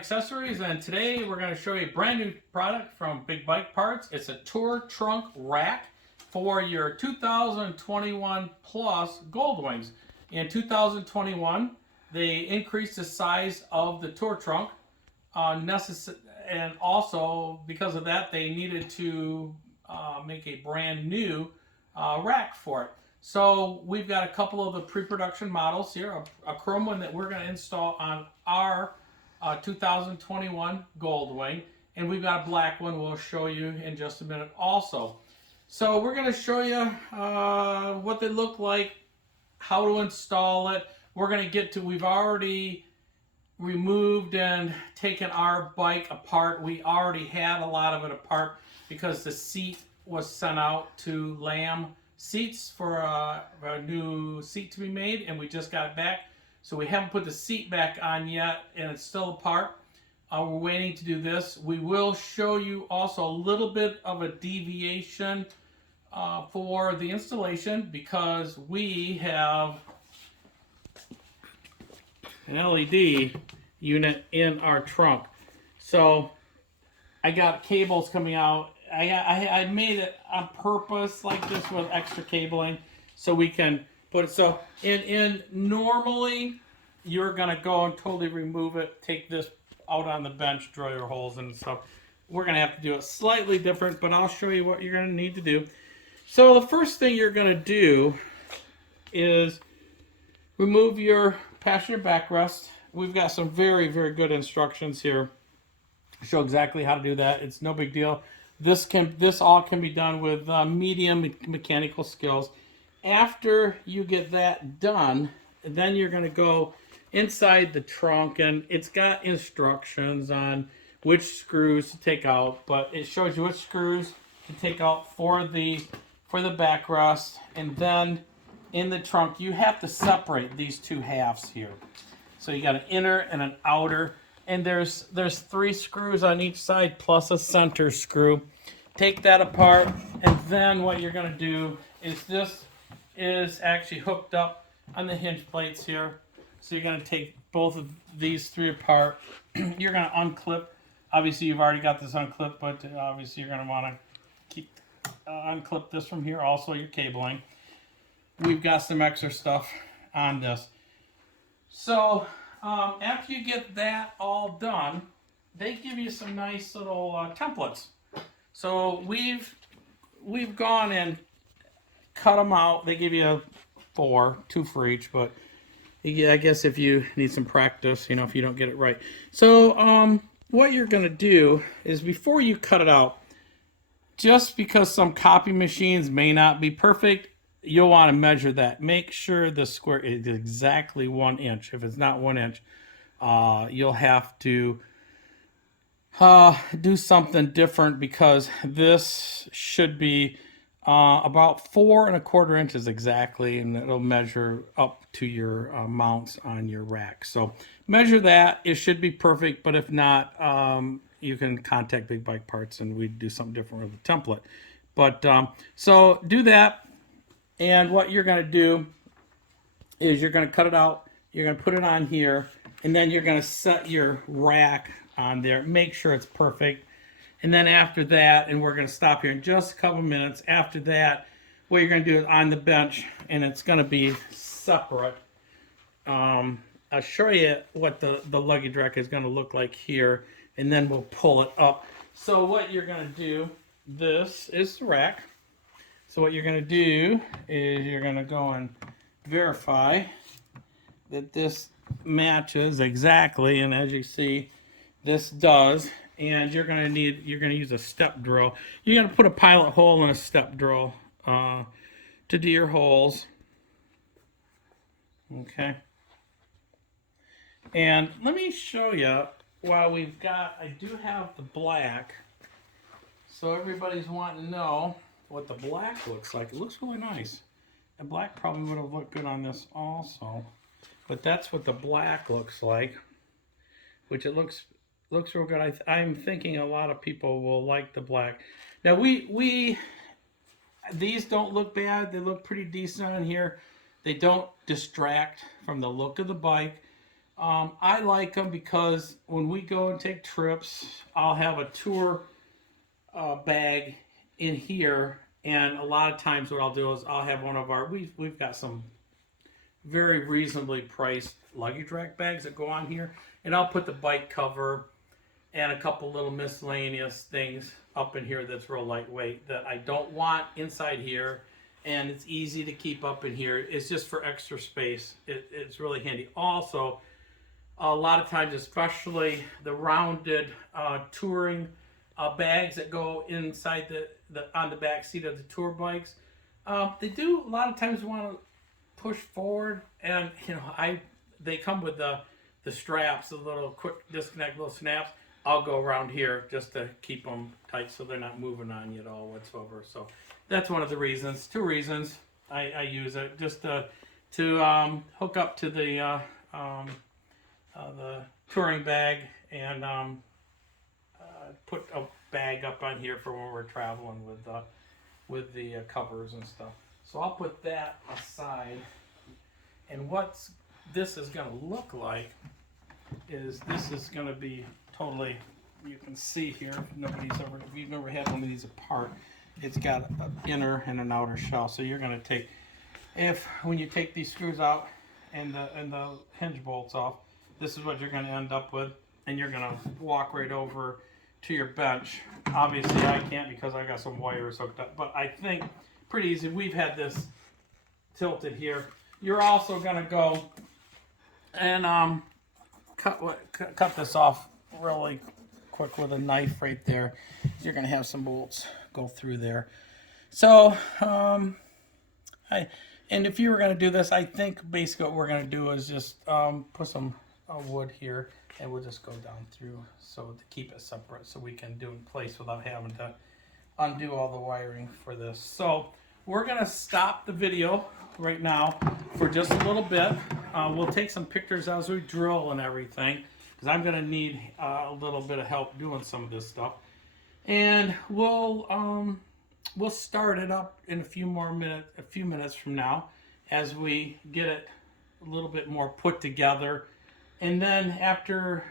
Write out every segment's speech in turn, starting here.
Accessories, and today we're going to show you a brand new product from Big Bike Parts. It's a tour trunk rack for your 2021 Plus Goldwings. In 2021, they increased the size of the tour trunk, and also because of that, they needed to make a brand new rack for it. So we've got a couple of the pre-production models here, a chrome one that we're going to install on our 2021 Goldwing, and we've got a black one we'll show you in just a minute also. So we're going to show you what they look like, how to install it. We're going to get to, we've already removed and taken our bike apart. We already had a lot of it apart because the seat was sent out to Lamb Seats for a new seat to be made, and we just got it back. So we haven't put the seat back on yet, and it's still apart. We're waiting to do this. We will show you also a little bit of a deviation for the installation because we have an LED unit in our trunk. So I got cables coming out. I made it on purpose like this with extra cabling so we can put it. So in normally you're gonna go and totally remove it, take this out on the bench, drill your holes and stuff. We're gonna have to do it slightly different, but I'll show you what you're gonna need to do. So the first thing you're gonna do is remove your passenger backrest. We've got some very, very good instructions here. Show exactly how to do that. It's no big deal. This all can be done with medium mechanical skills. After you get that done, then you're going to go inside the trunk, and it's got instructions on which screws to take out, but it shows you which screws to take out for the backrest. And then in the trunk, you have to separate these two halves here. So you got an inner and an outer. And there's 3 screws on each side plus a center screw. Take that apart, and then what you're going to do is this is actually hooked up on the hinge plates here. So you're going to take both of these 3 apart. You're going to unclip. Obviously, you've already got this unclipped, but obviously you're going to want to keep unclip this from here. Also, your cabling. We've got some extra stuff on this. So after you get that all done, they give you some nice little templates. So we've gone and cut them out. They give you 4, 2 for each, but I guess if you need some practice, if you don't get it right. So what you're going to do is before you cut it out, just because some copy machines may not be perfect, you'll want to measure that. Make sure the square is exactly 1 inch. If it's not 1 inch, you'll have to do something different because this should be about 4 1/4 inches exactly, and it'll measure up to your mounts on your rack. So measure that. It should be perfect, but if not, you can contact Big Bike Parts and we do something different with the template. But so do that. And what you're going to do is you're going to cut it out, you're going to put it on here, and then you're going to set your rack on there. Make sure it's perfect. And then after that, and we're going to stop here in just a couple minutes. After that, what you're going to do is on the bench, and it's going to be separate. I'll show you what the luggage rack is going to look like here, and then we'll pull it up. So what you're going to do, this is the rack. So what you're going to do is you're going to go and verify that this matches exactly, and as you see, this does. And you're going to use a step drill. You're going to put a pilot hole and a step drill to do your holes. Okay. And let me show you while I do have the black. So everybody's wanting to know what the black looks like. It looks really nice. The black probably would have looked good on this also, but that's what the black looks like, which it looks real good. I'm thinking a lot of people will like the black. Now these don't look bad. They look pretty decent on here. They don't distract from the look of the bike. I like them because when we go and take trips, I'll have a tour bag in here, and a lot of times what I'll do is I'll have one of our we've got some very reasonably priced luggage rack bags that go on here, and I'll put the bike cover and a couple little miscellaneous things up in here that's real lightweight that I don't want inside here, and it's easy to keep up in here. It's just for extra space. It's really handy. Also, a lot of times, especially the rounded touring bags that go inside the on the back seat of the tour bikes, they do a lot of times want to push forward, and they come with the straps, the little quick disconnect, little snaps. I'll go around here just to keep them tight so they're not moving on you at all whatsoever. So that's one of the reasons. Two reasons I use it, just to hook up to the touring bag, and put a bag up on here for when we're traveling with the covers and stuff. So I'll put that aside. And what this is going to look like is this is going to be totally, you can see here, if you've never had one of these apart, it's got an inner and an outer shell. So you're going to take, when you take these screws out and the hinge bolts off, this is what you're going to end up with, and you're going to walk right over to your bench. Obviously I can't because I got some wires hooked up, but I think pretty easy. We've had this tilted here. You're also going to go and cut this off really quick with a knife right there. You're going to have some bolts go through there. So and if you were going to do this, I think basically what we're going to do is just put some wood here, and we'll just go down through so to keep it separate, so we can do it in place without having to undo all the wiring for this. So we're going to stop the video right now for just a little bit. We'll take some pictures as we drill and everything, because I'm going to need a little bit of help doing some of this stuff. And we'll start it up in a few minutes from now, as we get it a little bit more put together. And then after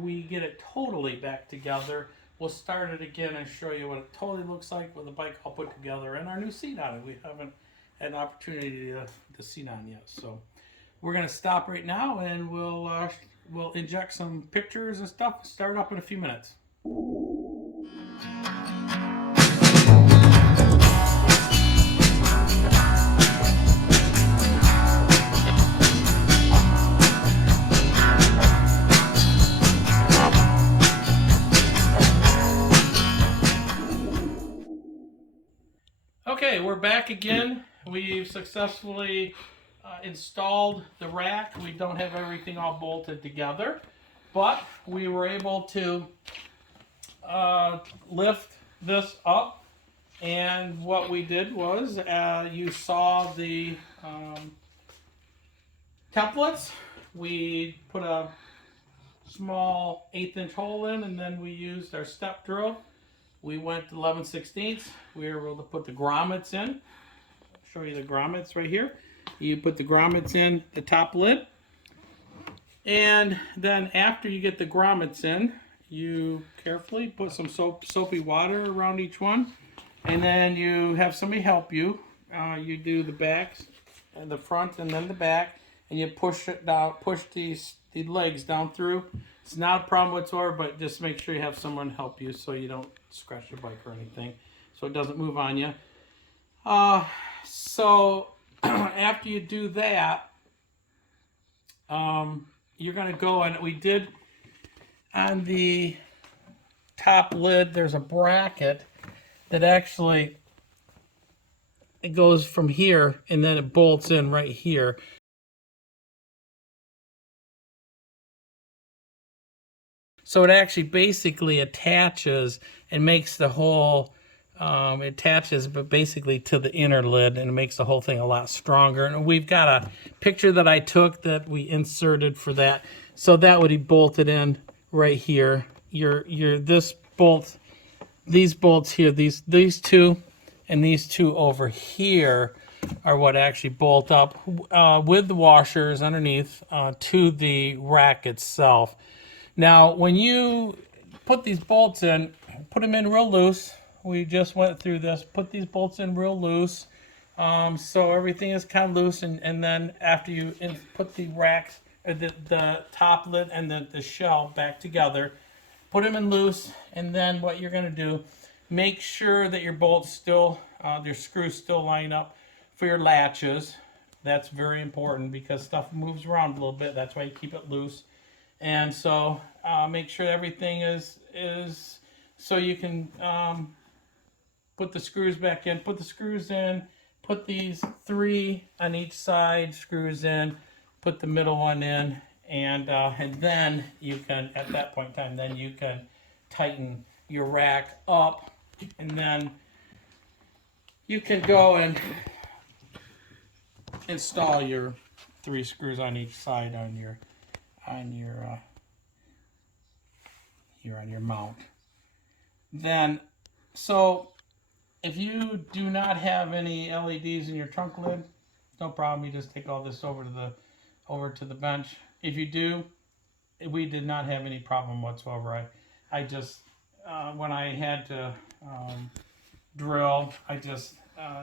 we get it totally back together, we'll start it again and show you what it totally looks like with the bike all put together and our new seat on it. We haven't had an opportunity to seat on yet. So we're going to stop right now, and we'll inject some pictures and stuff. Start up in a few minutes. Okay, we're back again. We've successfully installed the rack. We don't have everything all bolted together, but we were able to lift this up. And what we did was, you saw the templates. We put a small 1/8" hole in, and then we used our step drill. We went to 11/16. We were able to put the grommets in. I'll show you the grommets right here. You put the grommets in the top lid. And then after you get the grommets in, you carefully put some soapy water around each one. And then you have somebody help you. You do the backs and the front and then the back. And you push it down, push the legs down through. It's not a problem whatsoever, but just make sure you have someone help you so you don't scratch your bike or anything, so it doesn't move on you. So after you do that, you're going to go, and we did on the top lid, there's a bracket that actually, it goes from here and then it bolts in right here. So it actually basically attaches and makes the whole, it attaches but basically to the inner lid, and it makes the whole thing a lot stronger. And we've got a picture that I took that we inserted for that. So that would be bolted in right here. This bolt, these bolts here, these two and these two over here are what actually bolt up with the washers underneath to the rack itself. Now, when you put these bolts in, put them in real loose. We just went through this. Put these bolts in real loose, so everything is kind of loose. And then after you put the racks, the top lid and the shell back together, put them in loose. And then what you're going to do, make sure that your bolts still, your screws still line up for your latches. That's very important because stuff moves around a little bit. That's why you keep it loose. And so make sure everything is so you can put the screws back in. Put the screws in. Put these 3 on each side screws in. Put the middle one in, and then you can, at that point in time, then you can tighten your rack up, and then you can go and install your 3 screws on each side on your mount. Then, so if you do not have any LEDs in your trunk lid, no problem. You just take all this over to the bench. If you do, we did not have any problem whatsoever. I just when I had to drill, I just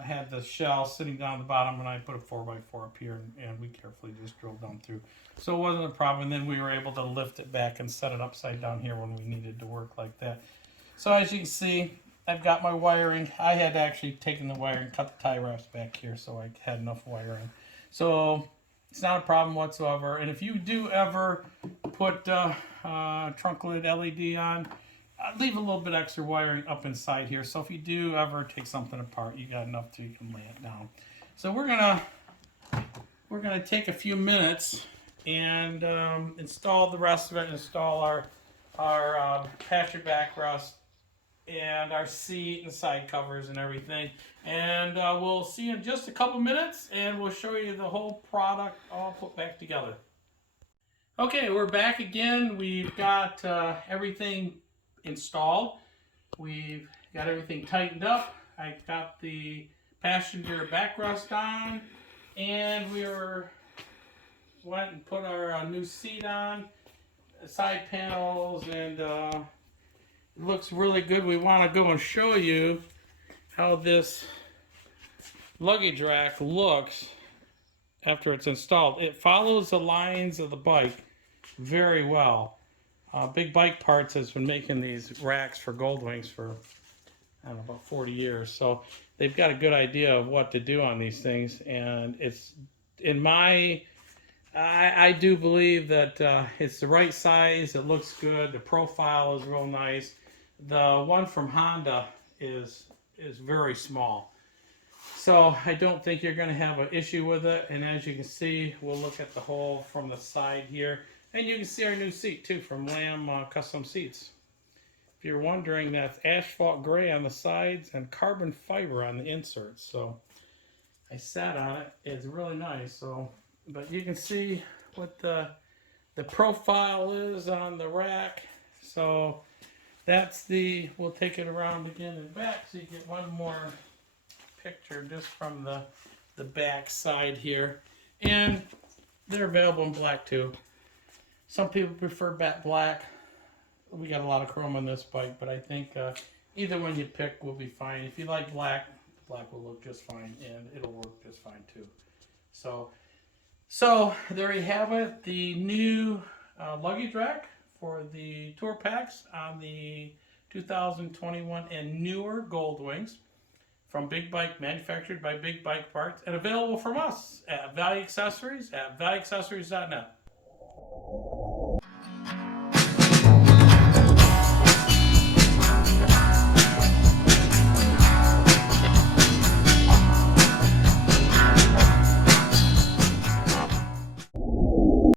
had the shell sitting down at the bottom, and I put a 4x4 up here, and we carefully just drilled down through. So it wasn't a problem. And then we were able to lift it back and set it upside down here when we needed to work like that. So as you can see, I've got my wiring. I had actually taken the wire and cut the tie wraps back here, so I had enough wiring. So it's not a problem whatsoever. And if you do ever put trunk lid LED on, leave a little bit extra wiring up inside here. So if you do ever take something apart, you got enough you can lay it down. So we're gonna take a few minutes and install the rest of it. Install our patcher backrest and our seat and side covers and everything. And we'll see you in just a couple minutes, and we'll show you the whole product all put back together. Okay, we're back again. We've got everything installed. We've got everything tightened up. I got the passenger backrest on, and went and put our new seat on, side panels, and it looks really good. We want to go and show you how this luggage rack looks after it's installed. It follows the lines of the bike very well. Big Bike Parts has been making these racks for Goldwings for, I don't know, about 40 years. So they've got a good idea of what to do on these things. And it's, I do believe that it's the right size. It looks good. The profile is real nice. The one from Honda is very small. So I don't think you're going to have an issue with it. And as you can see, we'll look at the hole from the side here. And you can see our new seat too from Lamb Custom Seats. If you're wondering, that's asphalt gray on the sides and carbon fiber on the inserts. So I sat on it. It's really nice. So, but you can see what the profile is on the rack. So that's we'll take it around again and back so you get one more picture just from the back side here. And they're available in black too. Some people prefer matte black. We got a lot of chrome on this bike, but I think either one you pick will be fine. If you like black, black will look just fine, and it'll work just fine too. So there you have it, the new luggage rack for the Tour Packs on the 2021 and newer Goldwings from Big Bike, manufactured by Big Bike Parts, and available from us at Value Accessories at valueaccessories.net.